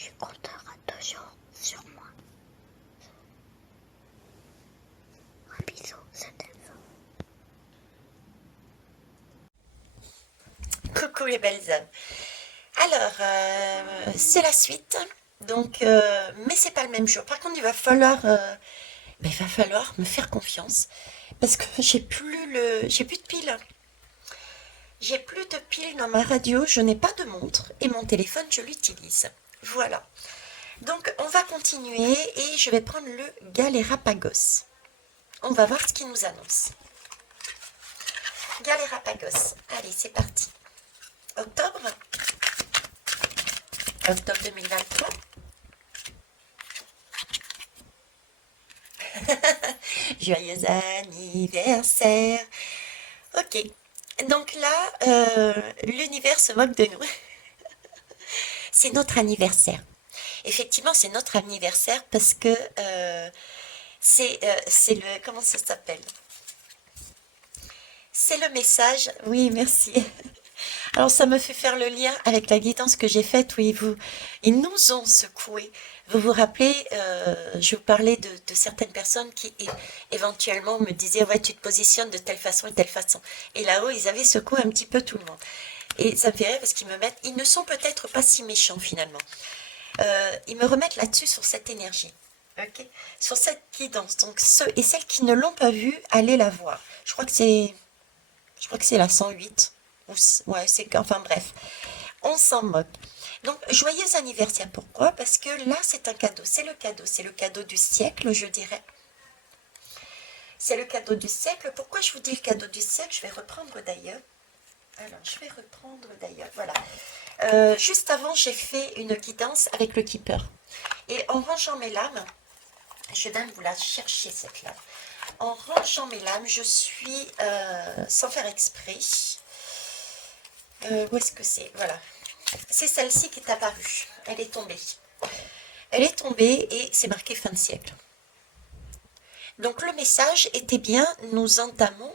Je compterai toujours sur moi. Un bisou, c'était ça. Coucou les belles âmes. Alors, c'est la suite. Donc, mais c'est pas le même jour. Par contre, il va falloir me faire confiance parce que j'ai plus de piles. J'ai plus de piles dans ma radio. Je n'ai pas de montre et mon téléphone, je l'utilise. Voilà. Donc, on va continuer et je vais prendre le Galérapagos. On va voir ce qu'il nous annonce. Galérapagos. Allez, c'est parti. Octobre 2023. Joyeux anniversaire. Ok. Donc là, l'univers se moque de nous. C'est notre anniversaire. Effectivement, c'est notre anniversaire parce que c'est le... Comment ça s'appelle? C'est le message. Oui, merci. Alors ça me fait faire le lien avec la guidance que j'ai faite où ils nous ont secoués. Vous vous rappelez, je vous parlais de certaines personnes qui éventuellement me disaient ouais tu te positionnes de telle façon et telle façon. Et là-haut ils avaient secoué un petit peu tout le monde. Et ça me fait rire parce qu'ils me mettent, ils ne sont peut-être pas si méchants finalement. Ils me remettent là-dessus sur cette énergie. Ok, sur cette guidance. Donc ceux et celles qui ne l'ont pas vue, allez la voir. Je crois que c'est la 108. Ouais, enfin bref, on s'en moque. Donc, joyeux anniversaire, pourquoi? Parce que là, c'est un cadeau, c'est le cadeau du siècle, je dirais. C'est le cadeau du siècle. Pourquoi je vous dis le cadeau du siècle? Je vais reprendre d'ailleurs. Voilà. Juste avant, j'ai fait une guidance avec le keeper. Et en rangeant mes lames, je donne vous la chercher cette lame. En rangeant mes lames, je suis, sans faire exprès, où est-ce que c'est? Voilà. C'est celle-ci qui est apparue. Elle est tombée. Elle est tombée et c'est marqué fin de siècle. Donc le message était bien, nous entamons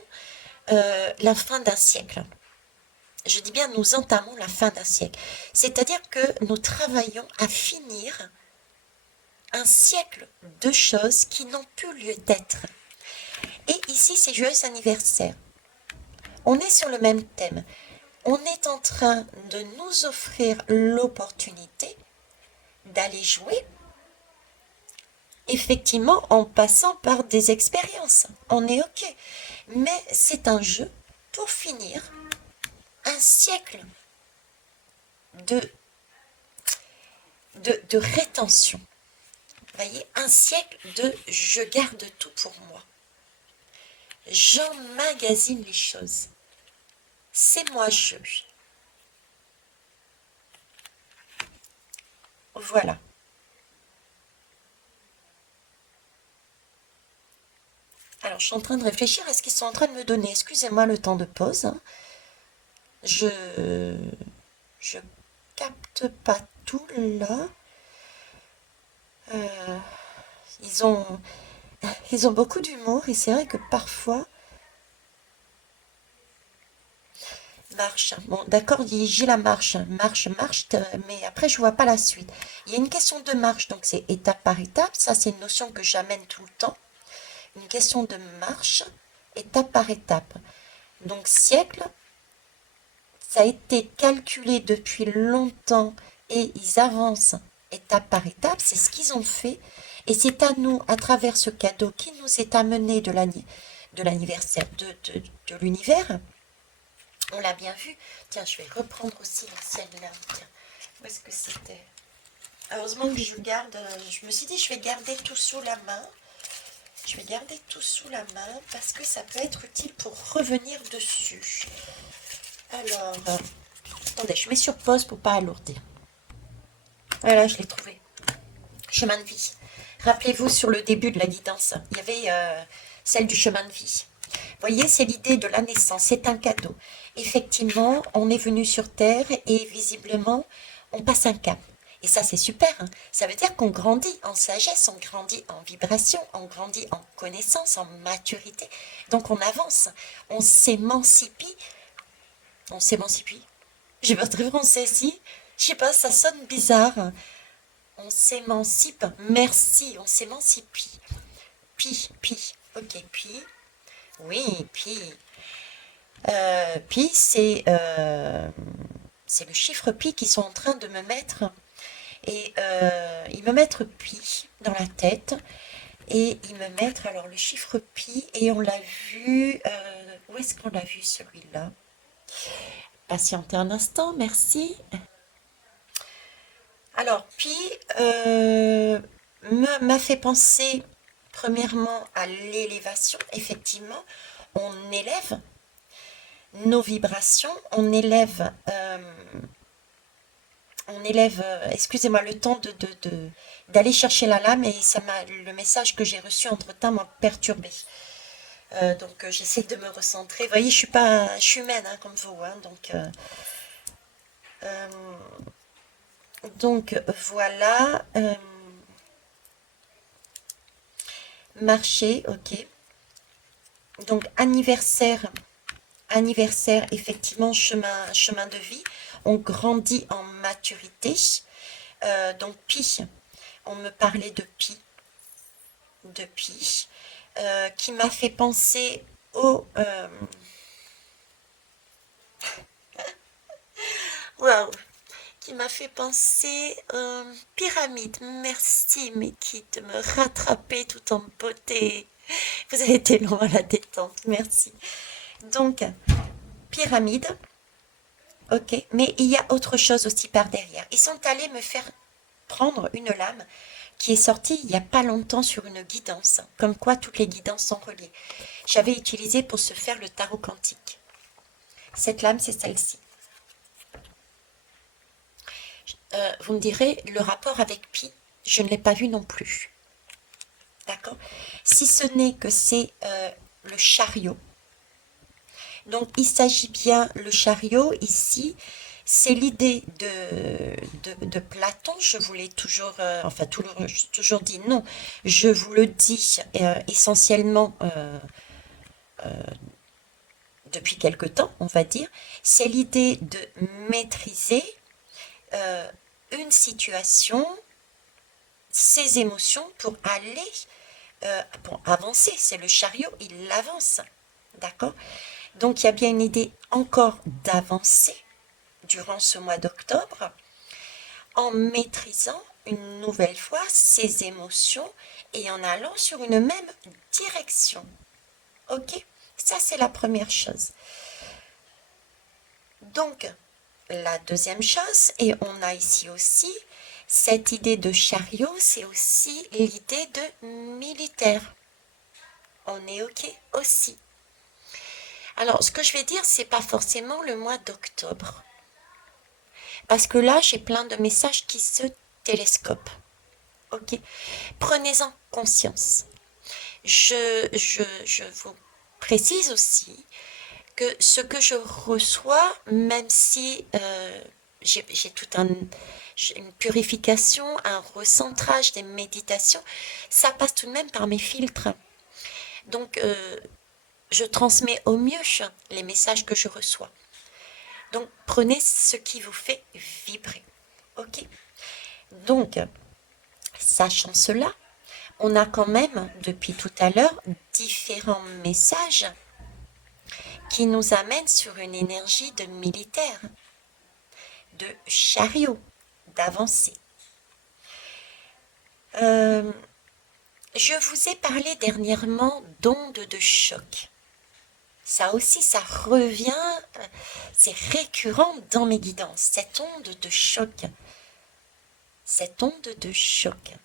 la fin d'un siècle. Je dis bien, nous entamons la fin d'un siècle. C'est-à-dire que nous travaillons à finir un siècle de choses qui n'ont plus lieu d'être. Et ici, c'est joyeux anniversaire. On est sur le même thème. On est en train de nous offrir l'opportunité d'aller jouer, effectivement, en passant par des expériences. On est OK. Mais c'est un jeu pour finir un siècle de, de rétention. Vous voyez, un siècle de je garde tout pour moi. J'emmagasine les choses. C'est moi je. Voilà. Alors, je suis en train de réfléchir à ce qu'ils sont en train de me donner. Excusez-moi le temps de pause. Hein. Je je capte pas tout là. Euh, ils ont ils ont beaucoup d'humour et c'est vrai que parfois marche. Bon, d'accord, j'ai la marche, marche, mais après je vois pas la suite. Il y a une question de marche, donc c'est étape par étape. Ça, c'est une notion que j'amène tout le temps. Une question de marche, étape par étape. Donc siècle, ça a été calculé depuis longtemps et ils avancent étape par étape. C'est ce qu'ils ont fait. Et c'est à nous, à travers ce cadeau qui nous est amené de l'anniversaire de l'univers. On l'a bien vu. Tiens, je vais reprendre aussi l'ancienne lame. Tiens, où est-ce que c'était? Heureusement que je garde. Je me suis dit, je vais garder tout sous la main. Je vais garder tout sous la main parce que ça peut être utile pour revenir dessus. Alors, attendez, je mets sur pause pour pas alourdir. Voilà, je l'ai trouvé. Chemin de vie. Rappelez-vous, sur le début de la guidance, il y avait celle du chemin de vie. Vous voyez, c'est l'idée de la naissance, c'est un cadeau. Effectivement, on est venu sur Terre et visiblement, on passe un cap. Et ça, c'est super. Hein. Ça veut dire qu'on grandit en sagesse, on grandit en vibration, on grandit en connaissance, en maturité. Donc on avance, on s'émancipe. On s'émancipe. J'ai pas très français ici. Je sais pas, ça sonne bizarre. On s'émancipe. Merci, on s'émancipe. Pi. Ok, pi. Oui, pi. Pi, c'est le chiffre pi qu'ils sont en train de me mettre. Et ils me mettent pi dans la tête. Et ils me mettent alors le chiffre pi. Et on l'a vu. Où est-ce qu'on l'a vu celui-là? Patientez un instant, merci. Alors, pi m'a fait penser premièrement à l'élévation. Effectivement, on élève nos vibrations, excusez-moi, le temps d'aller chercher la lame et le message que j'ai reçu entre-temps m'a perturbé. Donc j'essaie de me recentrer. Vous voyez, je suis humaine hein, comme vous, hein, donc voilà. Marché, ok. Donc anniversaire, effectivement, chemin de vie. On grandit en maturité. Donc pi, on me parlait de pi, qui m'a fait penser au... Waouh, qui m'a fait penser pyramide. Merci, Meki, de me rattraper tout en beauté. Vous avez été long à la détente, merci. Donc, pyramide, ok, mais il y a autre chose aussi par derrière. Ils sont allés me faire prendre une lame qui est sortie il n'y a pas longtemps sur une guidance, comme quoi toutes les guidances sont reliées. J'avais utilisé pour se faire le tarot quantique. Cette lame, c'est celle-ci. Vous me direz, le rapport avec Pi, je ne l'ai pas vu non plus. D'accord? Si ce n'est que c'est le chariot. Donc, il s'agit bien, le chariot, ici, c'est l'idée de Platon. Je vous l'ai toujours, toujours dit, non, je vous le dis essentiellement depuis quelque temps, on va dire. C'est l'idée de maîtriser une situation, ses émotions pour pour avancer. C'est le chariot, il avance. D'accord? Donc, il y a bien une idée encore d'avancer durant ce mois d'octobre en maîtrisant une nouvelle fois ses émotions et en allant sur une même direction. Ok? Ça, c'est la première chose. Donc, la deuxième chose, et on a ici aussi cette idée de chariot, c'est aussi l'idée de militaire. On est ok aussi. Alors, ce que je vais dire, c'est pas forcément le mois d'octobre. Parce que là, j'ai plein de messages qui se télescopent. Ok? Prenez-en conscience. Je vous précise aussi que ce que je reçois, même si j'ai une purification, un recentrage, des méditations, ça passe tout de même par mes filtres. Donc, je transmets au mieux les messages que je reçois. Donc, prenez ce qui vous fait vibrer. Ok? Donc, sachant cela, on a quand même, depuis tout à l'heure, différents messages qui nous amènent sur une énergie de militaire, de chariot, d'avancée. Je vous ai parlé dernièrement d'ondes de choc. Ça aussi, ça revient, c'est récurrent dans mes guidances, cette onde de choc. Cette onde de choc.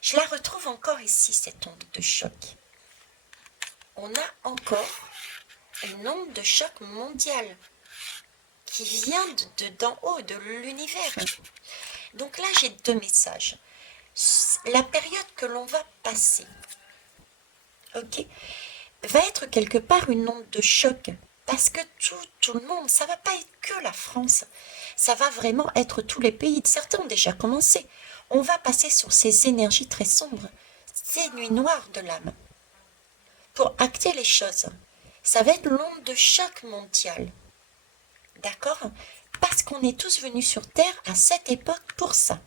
Je la retrouve encore ici, cette onde de choc. On a encore une onde de choc mondiale qui vient d'en haut, de l'univers. Donc là, j'ai deux messages. La période que l'on va passer, ok, va être quelque part une onde de choc. Parce que tout le monde, ça ne va pas être que la France. Ça va vraiment être tous les pays. Certains ont déjà commencé. On va passer sur ces énergies très sombres, ces nuits noires de l'âme. Pour acter les choses, ça va être l'onde de choc mondiale. D'accord? Parce qu'on est tous venus sur Terre à cette époque pour ça.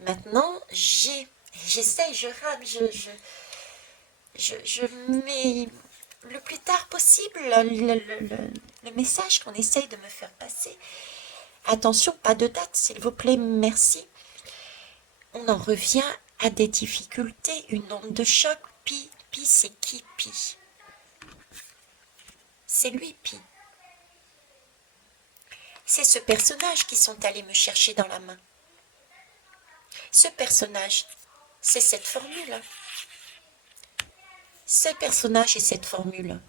Maintenant, j'essaye, je rame, je mets le plus tard possible le message qu'on essaye de me faire passer. Attention, pas de date, s'il vous plaît, merci. On en revient à des difficultés, une onde de choc. Pi, c'est qui Pi? C'est lui, Pi. C'est ce personnage qui sont allés me chercher dans la main. Ce personnage, c'est cette formule. Ce personnage et cette formule.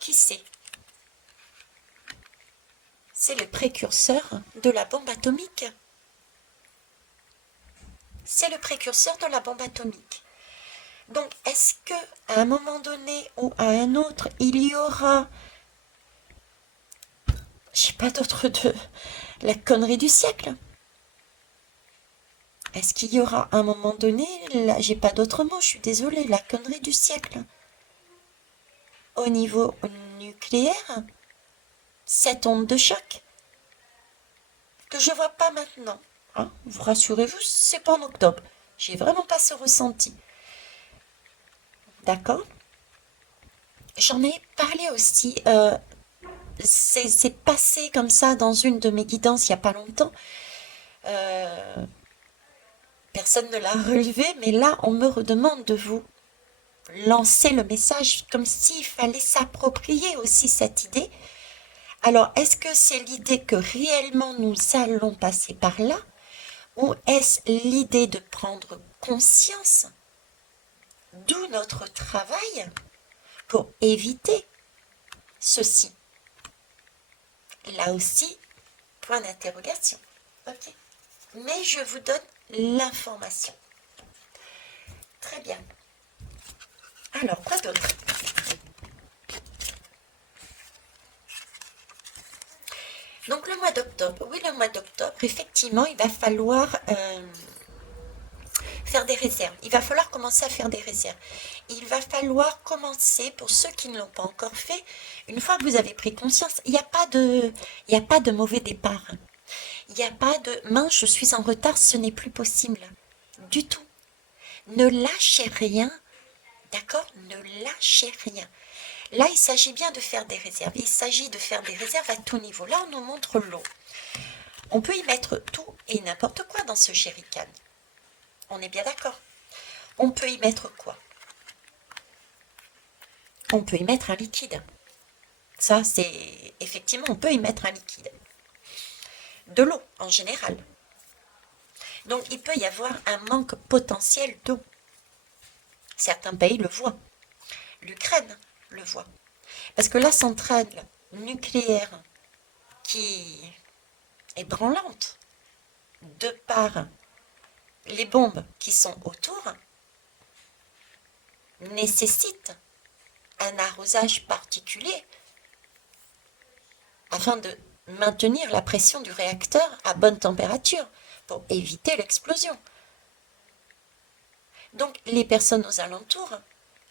Qui c'est? C'est le précurseur de la bombe atomique. C'est le précurseur de la bombe atomique. Donc, est-ce que à un moment donné ou à un autre, il y aura, je sais pas d'autre de la connerie du siècle? Est-ce qu'il y aura un moment donné, là, j'ai pas d'autre mot, je suis désolée, la connerie du siècle au niveau nucléaire, cette onde de choc que je vois pas maintenant. Hein, vous rassurez-vous, c'est pas en octobre. J'ai vraiment pas ce ressenti. D'accord? J'en ai parlé aussi. C'est passé comme ça dans une de mes guidances il n'y a pas longtemps. Personne ne l'a relevé, mais là, on me redemande de vous lancer le message comme s'il fallait s'approprier aussi cette idée. Alors, est-ce que c'est l'idée que réellement nous allons passer par là, ou est-ce l'idée de prendre conscience, d'où notre travail, pour éviter ceci? Là aussi, point d'interrogation. Ok. Mais je vous donne l'information. Très bien. Alors, quoi d'autre? Donc, le mois d'octobre. Oui, le mois d'octobre, effectivement, il va falloir faire des réserves. Il va falloir commencer à faire des réserves. Il va falloir commencer, pour ceux qui ne l'ont pas encore fait, une fois que vous avez pris conscience, il n'y a pas de mauvais départ. Il n'y a pas de « mince, je suis en retard, ce n'est plus possible ». Du tout. Ne lâchez rien, d'accord? Ne lâchez rien. Là, il s'agit bien de faire des réserves. Il s'agit de faire des réserves à tout niveau. Là, on nous montre l'eau. On peut y mettre tout et n'importe quoi dans ce jerrycan. On est bien d'accord? On peut y mettre quoi? On peut y mettre un liquide. Ça, c'est... Effectivement, on peut y mettre un liquide. De l'eau, en général. Donc, il peut y avoir un manque potentiel d'eau. Certains pays le voient. L'Ukraine le voit. Parce que la centrale nucléaire qui est branlante, de par les bombes qui sont autour, nécessite un arrosage particulier afin de maintenir la pression du réacteur à bonne température pour éviter l'explosion. Donc les personnes aux alentours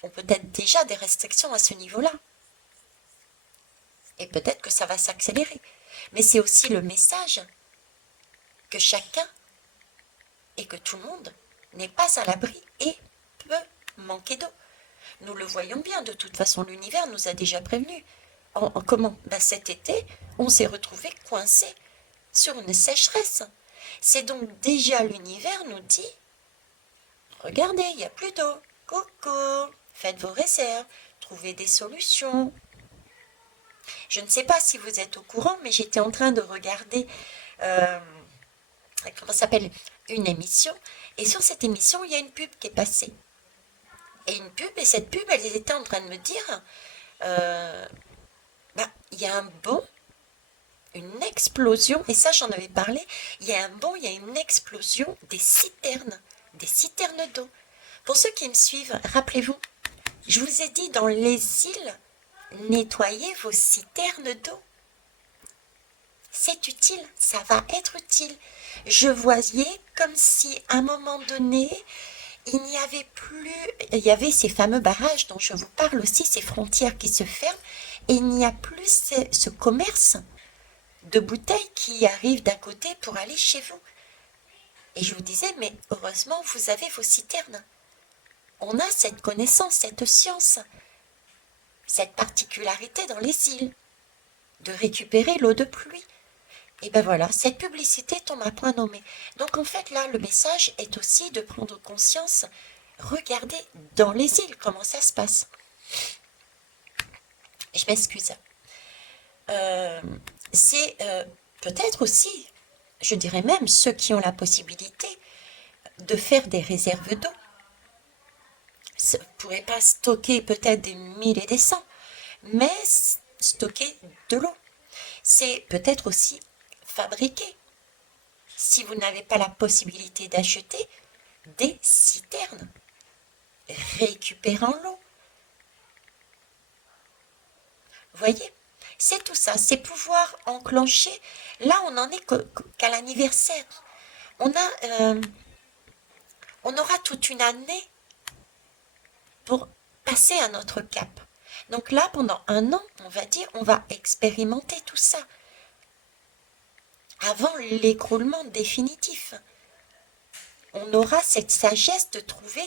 ont peut-être déjà des restrictions à ce niveau-là. Et peut-être que ça va s'accélérer. Mais c'est aussi le message que chacun et que tout le monde n'est pas à l'abri et peut manquer d'eau. Nous le voyons bien, de toute façon, l'univers nous a déjà prévenus. Comment? Cet été, on s'est retrouvé coincé sur une sécheresse. C'est donc déjà l'univers nous dit, regardez, il n'y a plus d'eau. Coucou, faites vos réserves, trouvez des solutions. Je ne sais pas si vous êtes au courant, mais j'étais en train de regarder, comment ça s'appelle, une émission. Et sur cette émission, il y a une pub qui est passée. Et cette pub, elle était en train de me dire, il y a un bond, une explosion, et ça j'en avais parlé, il y a un bond, il y a une explosion des citernes d'eau. Pour ceux qui me suivent, rappelez-vous, je vous ai dit dans les îles, nettoyez vos citernes d'eau. C'est utile, ça va être utile. Je voyais comme si à un moment donné, il y avait ces fameux barrages dont je vous parle aussi, ces frontières qui se ferment, et il n'y a plus ce commerce de bouteilles qui arrivent d'un côté pour aller chez vous. Et je vous disais, mais heureusement, vous avez vos citernes. On a cette connaissance, cette science, cette particularité dans les îles, de récupérer l'eau de pluie. Et ben voilà, cette publicité tombe à point nommé. Donc en fait, là, le message est aussi de prendre conscience, regardez dans les îles comment ça se passe. Je m'excuse. C'est peut-être aussi, je dirais même, ceux qui ont la possibilité de faire des réserves d'eau. Ça ne pourrait pas stocker peut-être des mille et des cents, mais stocker de l'eau. C'est peut-être aussi fabriquer, si vous n'avez pas la possibilité d'acheter, des citernes récupérant l'eau. Vous voyez, c'est tout ça, c'est pouvoir enclencher. Là, on n'en est qu'à l'anniversaire. On aura toute une année pour passer à notre cap. Donc là, pendant un an, on va dire, on va expérimenter tout ça avant l'écroulement définitif. On aura cette sagesse de trouver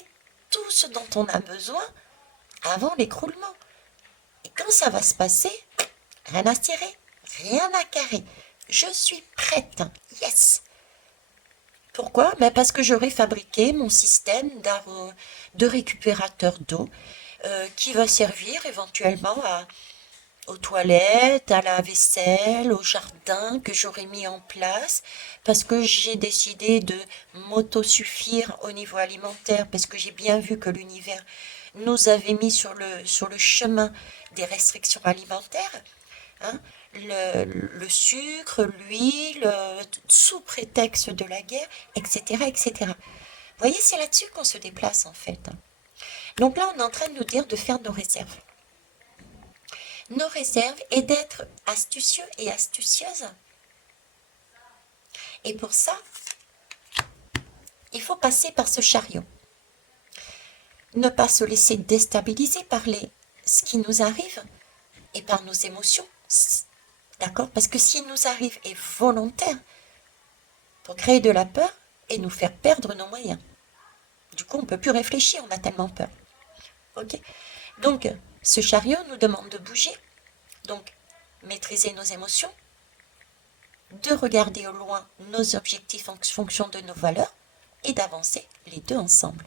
tout ce dont on a besoin avant l'écroulement. Et quand ça va se passer, rien à cirer, rien à carrer. Je suis prête. Yes. Pourquoi? Parce que j'aurai fabriqué mon système de récupérateur d'eau qui va servir éventuellement aux toilettes, à la vaisselle, au jardin que j'aurais mis en place parce que j'ai décidé de m'autosuffire au niveau alimentaire parce que j'ai bien vu que l'univers nous avait mis sur le chemin des restrictions alimentaires, hein, le sucre, l'huile, sous prétexte de la guerre, etc., etc. Vous voyez, c'est là-dessus qu'on se déplace en fait. Donc là, on est en train de nous dire de faire nos réserves. Nos réserves et d'être astucieux et astucieuse. Et pour ça, il faut passer par ce chariot. Ne pas se laisser déstabiliser par ce qui nous arrive et par nos émotions. D'accord? Parce que ce qui nous arrive est volontaire pour créer de la peur et nous faire perdre nos moyens. Du coup, on ne peut plus réfléchir, on a tellement peur. Ok? Donc, ce chariot nous demande de bouger, donc maîtriser nos émotions, de regarder au loin nos objectifs en fonction de nos valeurs et d'avancer les deux ensemble.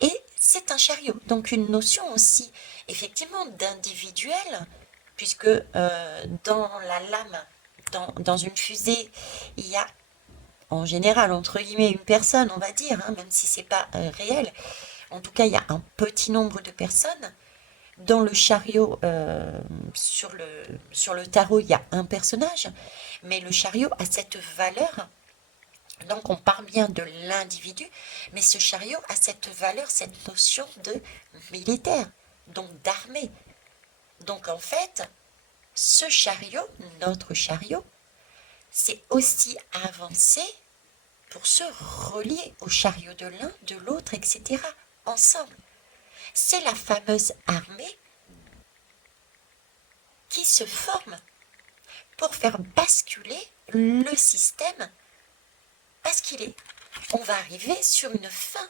Et c'est un chariot, donc une notion aussi effectivement d'individuel, puisque dans la lame, dans une fusée, il y a en général, entre guillemets, une personne, on va dire, hein, même si c'est pas réel. En tout cas, il y a un petit nombre de personnes. Dans le chariot, sur le tarot, il y a un personnage, mais le chariot a cette valeur. Donc, on parle bien de l'individu, mais ce chariot a cette valeur, cette notion de militaire, donc d'armée. Donc, en fait, ce chariot, notre chariot, c'est aussi avancer pour se relier au chariot de l'un, de l'autre, etc., ensemble. C'est la fameuse armée qui se forme pour faire basculer le système parce on va arriver sur une fin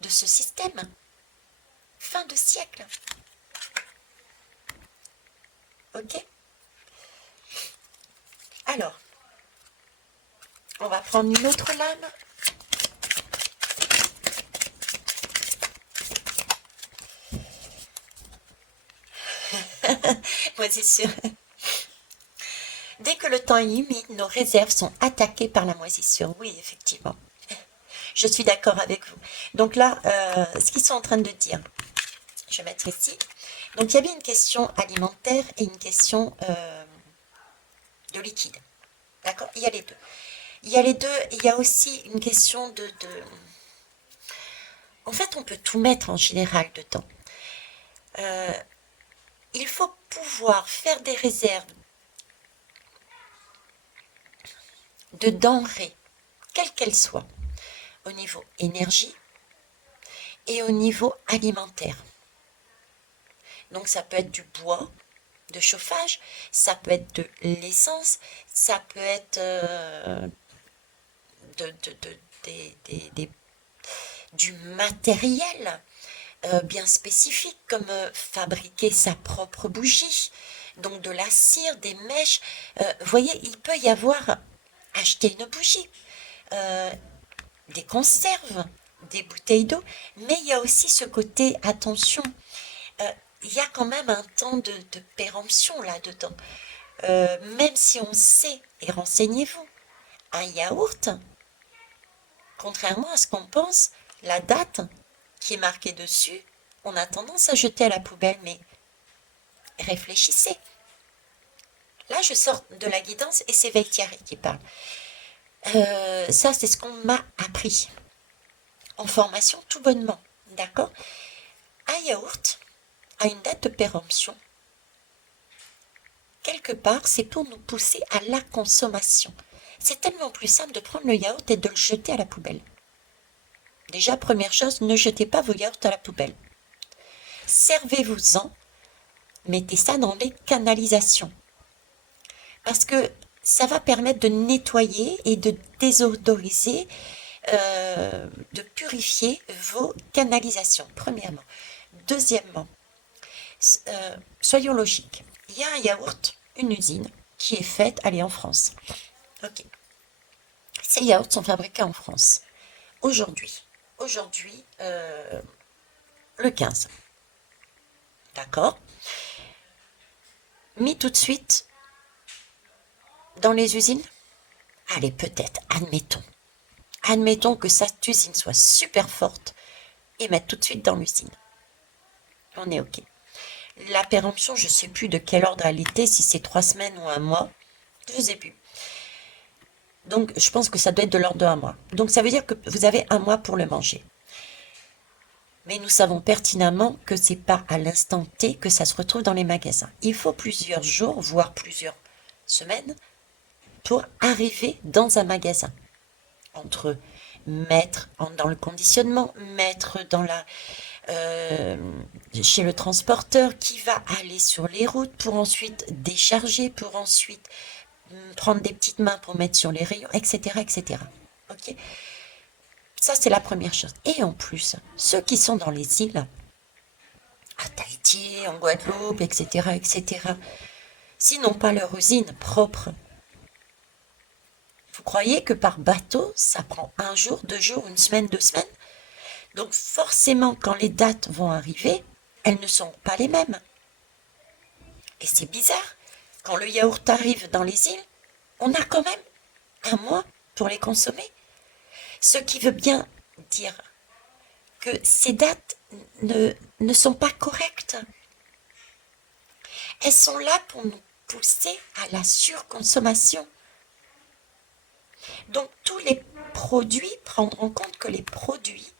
de ce système, fin de siècle. Ok? Alors, on va prendre une autre lame. Moisissure. Dès que le temps est humide, nos réserves sont attaquées par la moisissure. Oui, effectivement. Je suis d'accord avec vous. Donc là, ce qu'ils sont en train de dire, je vais mettre ici. Donc il y a bien une question alimentaire et une question de liquide. D'accord? Il y a les deux. Il y a les deux. Il y a aussi une question En fait, on peut tout mettre en général dedans. Il faut pouvoir faire des réserves de denrées, quelles qu'elles soient, au niveau énergie et au niveau alimentaire. Donc ça peut être du bois de chauffage, ça peut être de l'essence, ça peut être du matériel bien spécifique, comme fabriquer sa propre bougie, donc de la cire, des mèches. Vous voyez, il peut y avoir acheter une bougie, des conserves, des bouteilles d'eau, mais il y a aussi ce côté, attention, il y a quand même un temps de péremption là-dedans. Même si on sait, et renseignez-vous, un yaourt, contrairement à ce qu'on pense, la date qui est marquée dessus, on a tendance à jeter à la poubelle, mais réfléchissez. Là, je sors de la guidance et c'est Vecchiari qui parle. Ça, c'est ce qu'on m'a appris en formation tout bonnement. D'accord? Un yaourt a une date de péremption. Quelque part, c'est pour nous pousser à la consommation. C'est tellement plus simple de prendre le yaourt et de le jeter à la poubelle. Déjà, première chose, ne jetez pas vos yaourts à la poubelle. Servez-vous-en, mettez ça dans les canalisations. Parce que ça va permettre de nettoyer et de désodoriser, de purifier vos canalisations, premièrement. Deuxièmement, soyons logiques. Il y a un yaourt, une usine, qui est faite, allez, en France. Ok. Ces yaourts sont fabriqués en France. Aujourd'hui, le 15. D'accord? Mis tout de suite dans les usines? Allez, peut-être, admettons. Admettons que cette usine soit super forte et mettre tout de suite dans l'usine. On est OK. La péremption, je ne sais plus de quel ordre elle était, si c'est 3 semaines ou un mois. Je ne sais plus. Donc, je pense que ça doit être de l'ordre de 1 mois. Donc, ça veut dire que vous avez 1 mois pour le manger. Mais nous savons pertinemment que c'est pas à l'instant T que ça se retrouve dans les magasins. Il faut plusieurs jours, voire plusieurs semaines, pour arriver dans un magasin. Entre mettre dans le conditionnement, mettre dans chez le transporteur qui va aller sur les routes pour ensuite décharger, pour ensuite prendre des petites mains pour mettre sur les rayons, etc., etc. Ok? Ça, c'est la première chose. Et en plus, ceux qui sont dans les îles, à Tahiti, en Guadeloupe, etc., etc., s'ils n'ont pas leur usine propre, vous croyez que par bateau, ça prend 1 jour, 2 jours, 1 semaine, 2 semaines? Donc forcément, quand les dates vont arriver, elles ne sont pas les mêmes. Et c'est bizarre, quand le yaourt arrive dans les îles, on a quand même 1 mois pour les consommer. Ce qui veut bien dire que ces dates ne sont pas correctes. Elles sont là pour nous pousser à la surconsommation. Donc tous les produits, prendre en compte que les produits,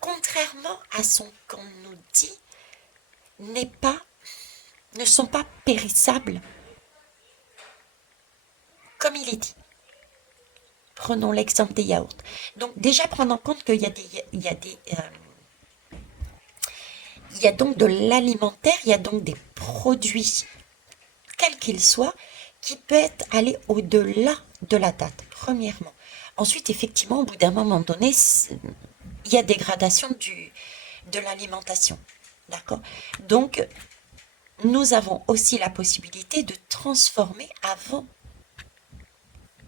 contrairement à ce qu'on nous dit, ne sont pas périssables, comme il est dit. Prenons l'exemple des yaourts. Donc déjà prendre en compte qu'il y a donc de l'alimentaire, il y a donc des produits, quels qu'ils soient, qui peuvent aller au-delà de la date, premièrement. Ensuite, effectivement, au bout d'un moment donné, il y a dégradation de l'alimentation. D'accord? Donc, nous avons aussi la possibilité de transformer avant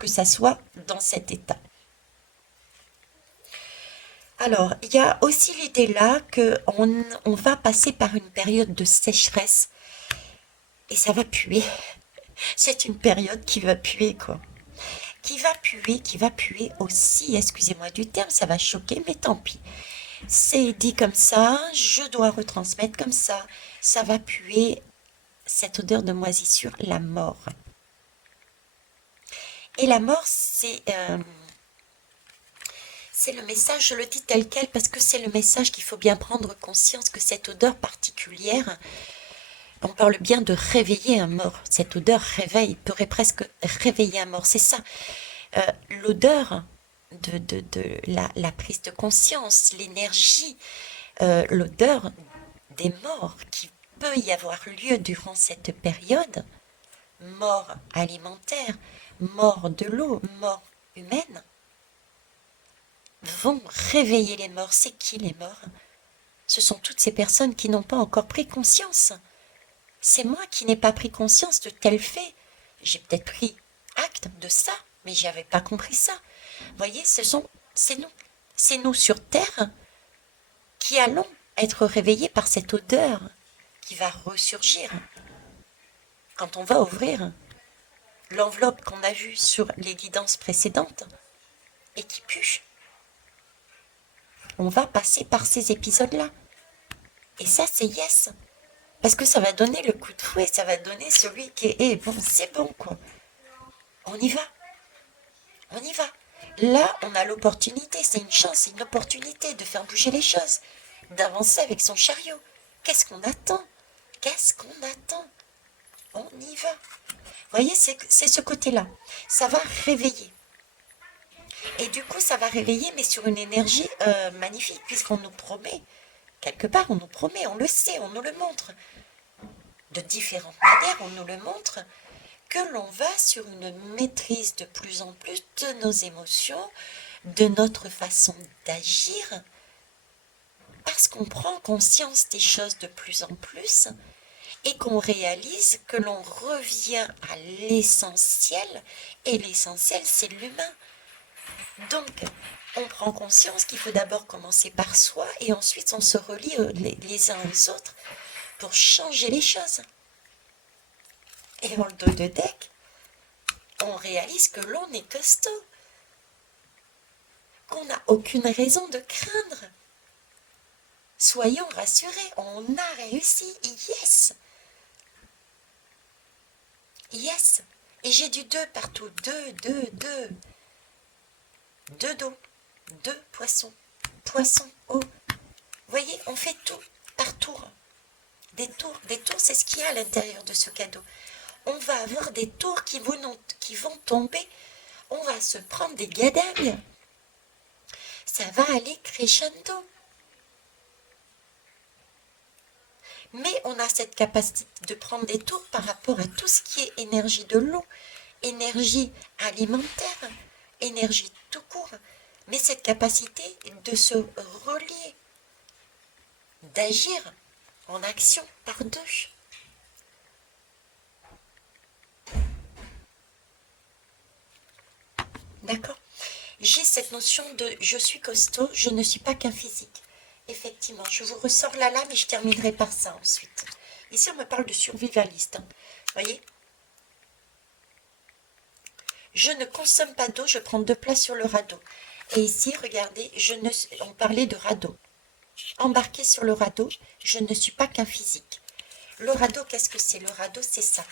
que ça soit dans cet état. Alors, il y a aussi l'idée là qu'on va passer par une période de sécheresse et ça va puer. C'est une période qui va puer, quoi. Qui va puer aussi, excusez-moi du terme, ça va choquer, mais tant pis. C'est dit comme ça, je dois retransmettre comme ça va puer cette odeur de moisissure, la mort. Et la mort, c'est le message, je le dis tel quel, parce que c'est le message qu'il faut bien prendre conscience que cette odeur particulière, on parle bien de réveiller un mort. Cette odeur réveille, pourrait presque réveiller un mort. C'est ça. L'odeur de la prise de conscience, l'énergie, l'odeur des morts qui peut y avoir lieu durant cette période, mort alimentaire, mort de l'eau, mort humaine, vont réveiller les morts. C'est qui les morts? Ce sont toutes ces personnes qui n'ont pas encore pris conscience. C'est moi qui n'ai pas pris conscience de tels faits. J'ai peut-être pris acte de ça, mais je n'avais pas compris ça. Vous voyez, c'est nous. C'est nous sur Terre qui allons être réveillés par cette odeur qui va ressurgir quand on va ouvrir l'enveloppe qu'on a vue sur les guidances précédentes et qui pue. On va passer par ces épisodes-là. Et ça, c'est yes. Parce que ça va donner le coup de fouet, ça va donner celui qui est bon, c'est bon, quoi. On y va. On y va. Là, on a l'opportunité, c'est une chance, c'est une opportunité de faire bouger les choses, d'avancer avec son chariot. Qu'est-ce qu'on attend? Qu'est-ce qu'on attend? On y va. Vous voyez, c'est ce côté-là. Ça va réveiller. Et du coup, ça va réveiller, mais sur une énergie magnifique, puisqu'on nous promet, quelque part, on nous promet, on le sait, on nous le montre. De différentes manières, on nous le montre, que l'on va sur une maîtrise de plus en plus de nos émotions, de notre façon d'agir, parce qu'on prend conscience des choses de plus en plus et qu'on réalise que l'on revient à l'essentiel, et l'essentiel, c'est l'humain. Donc, on prend conscience qu'il faut d'abord commencer par soi et ensuite on se relie les uns aux autres pour changer les choses. Et dans le dos de deck, on réalise que l'on est costaud, qu'on n'a aucune raison de craindre. Soyons rassurés, on a réussi, yes! Yes! Et j'ai du 2 partout, 2, 2, 2. 2 dos, 2 poissons, poisson, eau. Vous voyez, on fait tout par tour. Des tours, c'est ce qu'il y a à l'intérieur de ce cadeau. On va avoir des tours qui vont tomber. On va se prendre des gadagnes. Ça va aller crescendo. Mais on a cette capacité de prendre des tours par rapport à tout ce qui est énergie de l'eau, énergie alimentaire, énergie tout court. Mais cette capacité de se relier, d'agir en action par deux. D'accord? J'ai cette notion de je suis costaud, je ne suis pas qu'un physique. Effectivement, je vous ressors la lame et je terminerai par ça ensuite. Ici, on me parle de survivaliste. Voyez? Je ne consomme pas d'eau, je prends 2 places sur le radeau. Et ici, regardez, on parlait de radeau. Embarqué sur le radeau, je ne suis pas qu'un physique. Le radeau, qu'est-ce que c'est? Le radeau, c'est ça.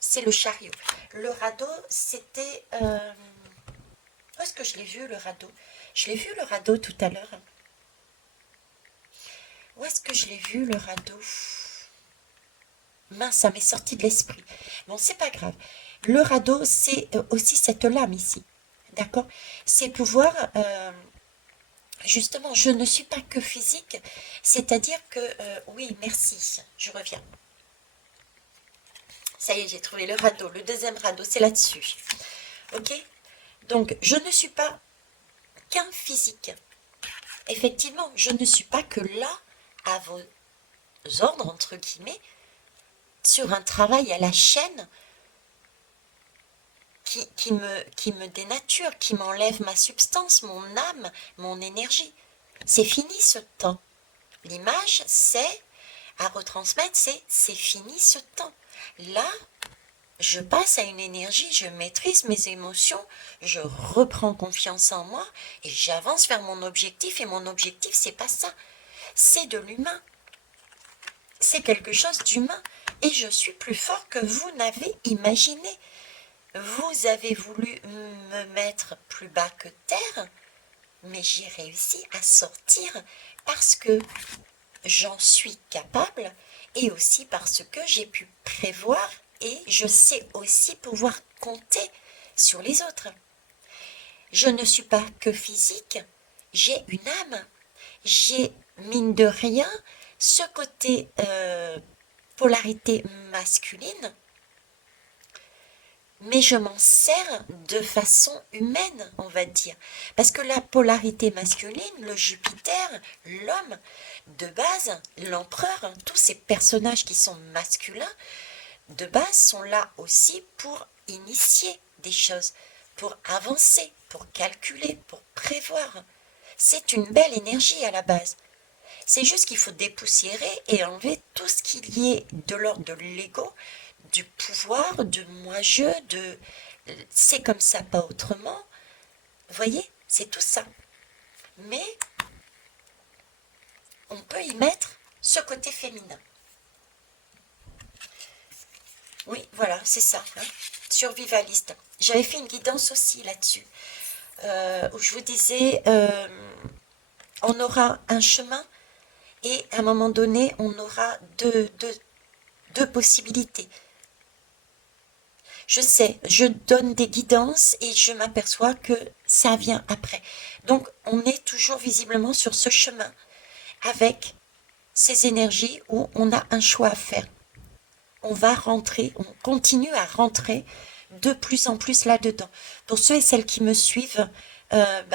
C'est le chariot. Le radeau, c'était... Où est-ce que je l'ai vu, le radeau? Je l'ai vu, le radeau, tout à l'heure. Où est-ce que je l'ai vu, le radeau? Mince, ça m'est sorti de l'esprit. Bon, c'est pas grave. Le radeau, c'est aussi cette lame ici. D'accord? C'est pouvoir... justement, je ne suis pas que physique. C'est-à-dire que... oui, merci. Je reviens. Ça y est, j'ai trouvé le radeau. Le deuxième radeau, c'est là-dessus. Ok? Donc, je ne suis pas qu'un physique. Effectivement, je ne suis pas que là, à vos ordres, entre guillemets, sur un travail à la chaîne qui me dénature, qui m'enlève ma substance, mon âme, mon énergie. C'est fini ce temps. L'image, c'est à retransmettre, c'est fini ce temps. Là, je passe à une énergie, je maîtrise mes émotions, je reprends confiance en moi et j'avance vers mon objectif. Et mon objectif, c'est pas ça. C'est de l'humain. C'est quelque chose d'humain. Et je suis plus fort que vous n'avez imaginé. Vous avez voulu me mettre plus bas que terre, mais j'ai réussi à sortir parce que j'en suis capable et aussi parce que j'ai pu prévoir et je sais aussi pouvoir compter sur les autres. Je ne suis pas que physique, j'ai une âme. J'ai, mine de rien, ce côté polarité masculine, mais je m'en sers de façon humaine, on va dire. Parce que la polarité masculine, le Jupiter, l'homme, de base, l'empereur, tous ces personnages qui sont masculins, de base, sont là aussi pour initier des choses, pour avancer, pour calculer, pour prévoir. C'est une belle énergie à la base. C'est juste qu'il faut dépoussiérer et enlever tout ce qu'il y ait de l'ordre de l'ego, du pouvoir, de moi-je, de c'est comme ça, pas autrement. Vous voyez, c'est tout ça. Mais on peut y mettre ce côté féminin. Oui, voilà, c'est ça. Hein. Survivaliste. J'avais fait une guidance aussi là-dessus, où je vous disais, on aura un chemin et à un moment donné, on aura deux possibilités. Je sais, je donne des guidances et je m'aperçois que ça vient après. Donc, on est toujours visiblement sur ce chemin avec ces énergies où on a un choix à faire. On va rentrer, on continue à rentrer de plus en plus là-dedans. Pour ceux et celles qui me suivent,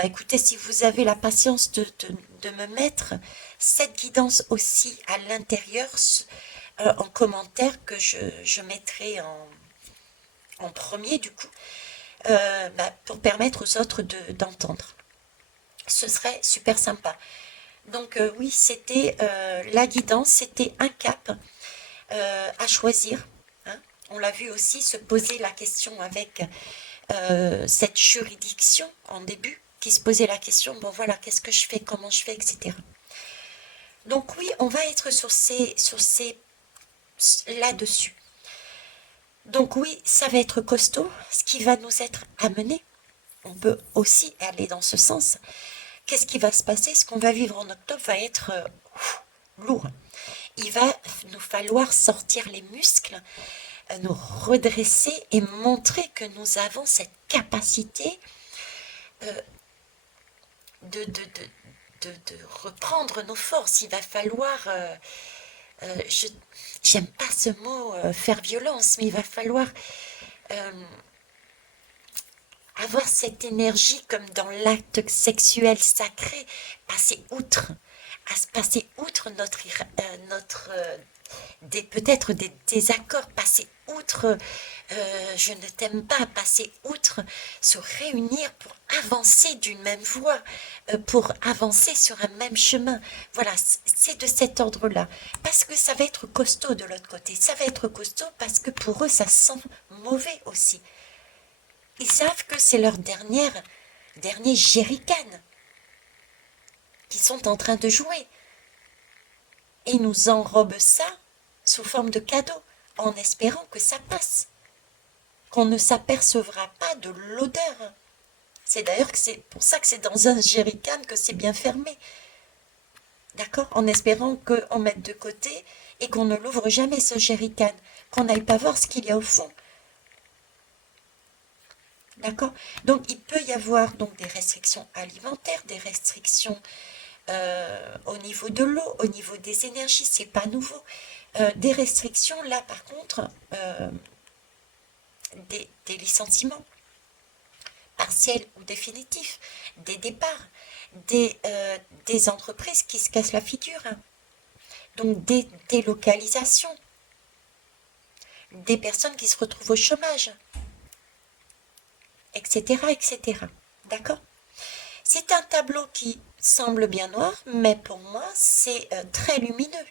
écoutez, si vous avez la patience de me mettre cette guidance aussi à l'intérieur en commentaire que je mettrai en premier du coup, pour permettre aux autres d'entendre. Ce serait super sympa. Donc oui, c'était la guidance, c'était un cap à choisir. Hein. On l'a vu aussi se poser la question avec cette juridiction en début, qui se posait la question, bon voilà, qu'est-ce que je fais, comment je fais, etc. Donc oui, on va être sur ces là-dessus. Donc oui, ça va être costaud, ce qui va nous être amené. On peut aussi aller dans ce sens. Qu'est-ce qui va se passer? Ce qu'on va vivre en octobre va être lourd. Il va nous falloir sortir les muscles, nous redresser et montrer que nous avons cette capacité de, de, de reprendre nos forces. Il va falloir, j'aime pas ce mot faire violence, mais il va falloir avoir cette énergie comme dans l'acte sexuel sacré, passer outre, à se passer outre notre peut-être des désaccords, passer outre je ne t'aime pas, passer outre, se réunir pour avancer d'une même voie, pour avancer sur un même chemin. Voilà, c'est de cet ordre-là. Parce que ça va être costaud de l'autre côté. Ça va être costaud parce que pour eux, ça sent mauvais aussi. Ils savent que c'est leur dernier jerrycan qu'ils sont en train de jouer. Et ils nous enrobent ça sous forme de cadeau, en espérant que ça passe, qu'on ne s'apercevra pas de l'odeur. C'est d'ailleurs que c'est pour ça que c'est dans un jerrycan que c'est bien fermé. D'accord? En espérant qu'on mette de côté et qu'on ne l'ouvre jamais ce jerrycan, qu'on n'aille pas voir ce qu'il y a au fond. D'accord? Donc il peut y avoir donc des restrictions alimentaires, des restrictions au niveau de l'eau, au niveau des énergies, c'est pas nouveau. Des restrictions, là par contre, des licenciements partiels ou définitifs, des départs, des entreprises qui se cassent la figure, hein. Donc des délocalisations, des personnes qui se retrouvent au chômage, etc., etc. D'accord? C'est un tableau qui semble bien noir, mais pour moi, c'est très lumineux.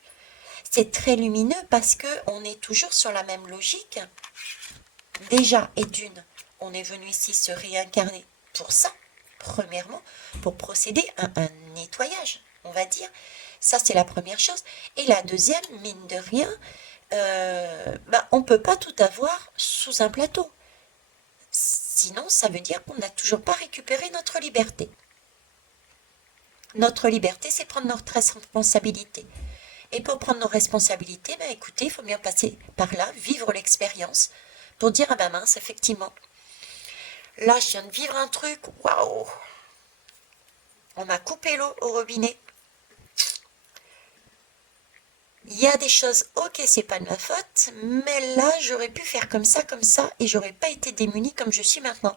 C'est très lumineux parce qu'on est toujours sur la même logique. Déjà, et d'une, on est venu ici se réincarner pour ça, premièrement, pour procéder à un nettoyage, on va dire. Ça, c'est la première chose. Et la deuxième, mine de rien, on ne peut pas tout avoir sous un plateau. Sinon, ça veut dire qu'on n'a toujours pas récupéré notre liberté. Notre liberté, c'est prendre notre responsabilité. Et pour prendre nos responsabilités, écoutez, il faut bien passer par là, vivre l'expérience, pour dire, ah ben mince, effectivement, là, je viens de vivre un truc, waouh, on m'a coupé l'eau au robinet. Il y a des choses, ok, c'est pas de ma faute, mais là, j'aurais pu faire comme ça, et j'aurais pas été démunie comme je suis maintenant.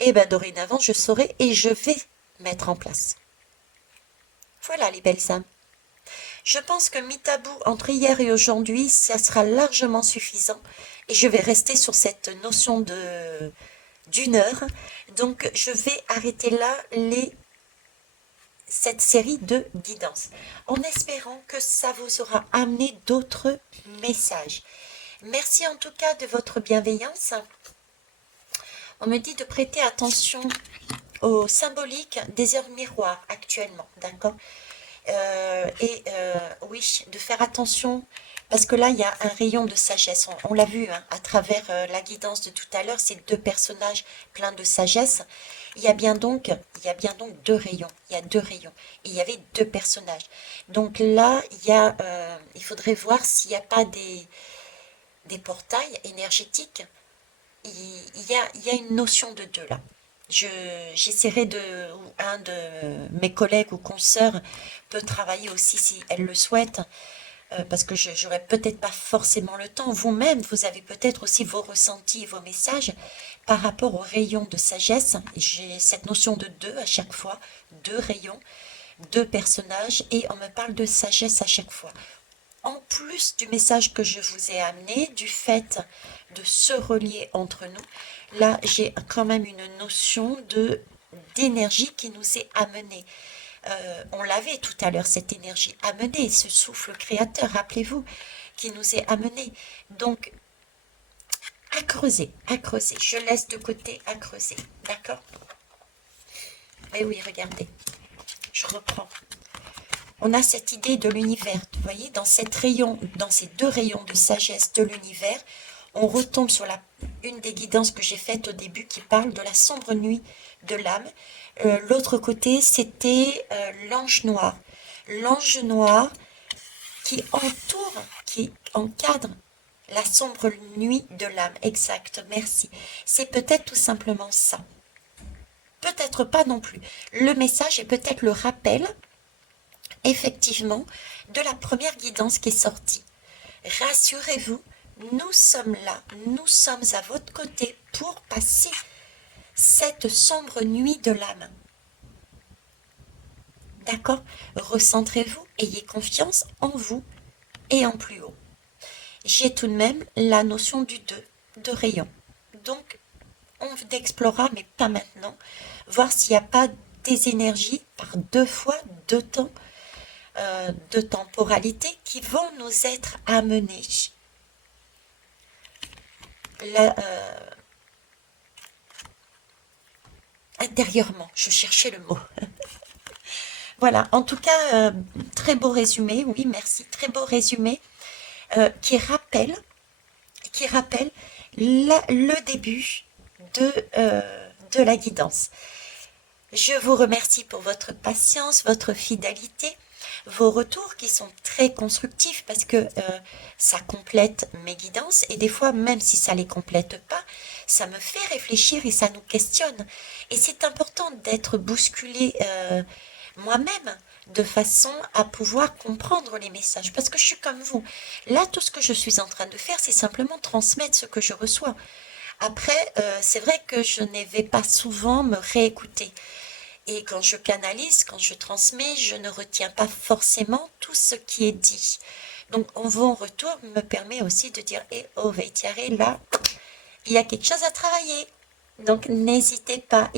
Et ben dorénavant, je saurai et je vais mettre en place. Voilà les belles âmes. Je pense que mis à bout entre hier et aujourd'hui, ça sera largement suffisant. Et je vais rester sur cette notion d'une heure. Donc je vais arrêter là cette série de guidances, en espérant que ça vous aura amené d'autres messages. Merci en tout cas de votre bienveillance. On me dit de prêter attention au symbolique des heures miroirs actuellement, d'accord? Oui, de faire attention, parce que là, il y a un rayon de sagesse. On l'a vu hein, à travers la guidance de tout à l'heure, ces deux personnages pleins de sagesse. Il y a bien donc deux rayons. Il y a deux rayons. Et il y avait deux personnages. Donc là, il faudrait voir s'il n'y a pas des portails énergétiques. Il y a une notion de deux là. J'essaierai ou un de mes collègues ou consoeurs peut travailler aussi si elle le souhaite, parce que je n'aurai peut-être pas forcément le temps. Vous-même, vous avez peut-être aussi vos ressentis et vos messages par rapport aux rayons de sagesse. J'ai cette notion de deux à chaque fois, deux rayons, deux personnages, et on me parle de sagesse à chaque fois. En plus du message que je vous ai amené, du fait de se relier entre nous, là j'ai quand même une notion d'énergie qui nous est amenée. On l'avait tout à l'heure, cette énergie amenée, ce souffle créateur, rappelez-vous, qui nous est amené. Donc, à creuser, à creuser. Je laisse de côté à creuser, d'accord? Mais oui, regardez, je reprends. On a cette idée de l'univers, vous voyez, dans ces deux rayons de sagesse de l'univers, on retombe sur une des guidances que j'ai faites au début qui parle de la sombre nuit de l'âme. L'autre côté, c'était l'ange noir. L'ange noir qui entoure, qui encadre la sombre nuit de l'âme. Exact, merci. C'est peut-être tout simplement ça. Peut-être pas non plus. Le message est peut-être le rappel effectivement de la première guidance qui est sortie. Rassurez-vous, nous sommes là, nous sommes à votre côté pour passer cette sombre nuit de l'âme. D'accord? Recentrez-vous, ayez confiance en vous et en plus haut. J'ai tout de même la notion du 2, de rayon. Donc, on explorera, mais pas maintenant, voir s'il n'y a pas des énergies par deux fois, deux temps, de temporalité qui vont nous être amenés. Là, intérieurement, je cherchais le mot. Voilà, en tout cas, très beau résumé, oui, merci, très beau résumé, qui rappelle le début de la guidance. Je vous remercie pour votre patience, votre fidélité, vos retours qui sont très constructifs parce que ça complète mes guidances et des fois, même si ça ne les complète pas, ça me fait réfléchir et ça nous questionne. Et c'est important d'être bousculé moi-même de façon à pouvoir comprendre les messages parce que je suis comme vous. Là, tout ce que je suis en train de faire, c'est simplement transmettre ce que je reçois. Après, c'est vrai que je ne vais pas souvent me réécouter. Et quand je canalise, quand je transmets, je ne retiens pas forcément tout ce qui est dit. Donc, en retour me permet aussi de dire, eh oh, Veitiare, là, il y a quelque chose à travailler. Donc, n'hésitez pas,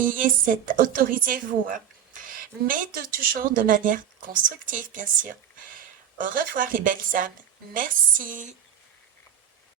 autorisez-vous, hein. Mais toujours de manière constructive, bien sûr. Au revoir, les belles âmes. Merci.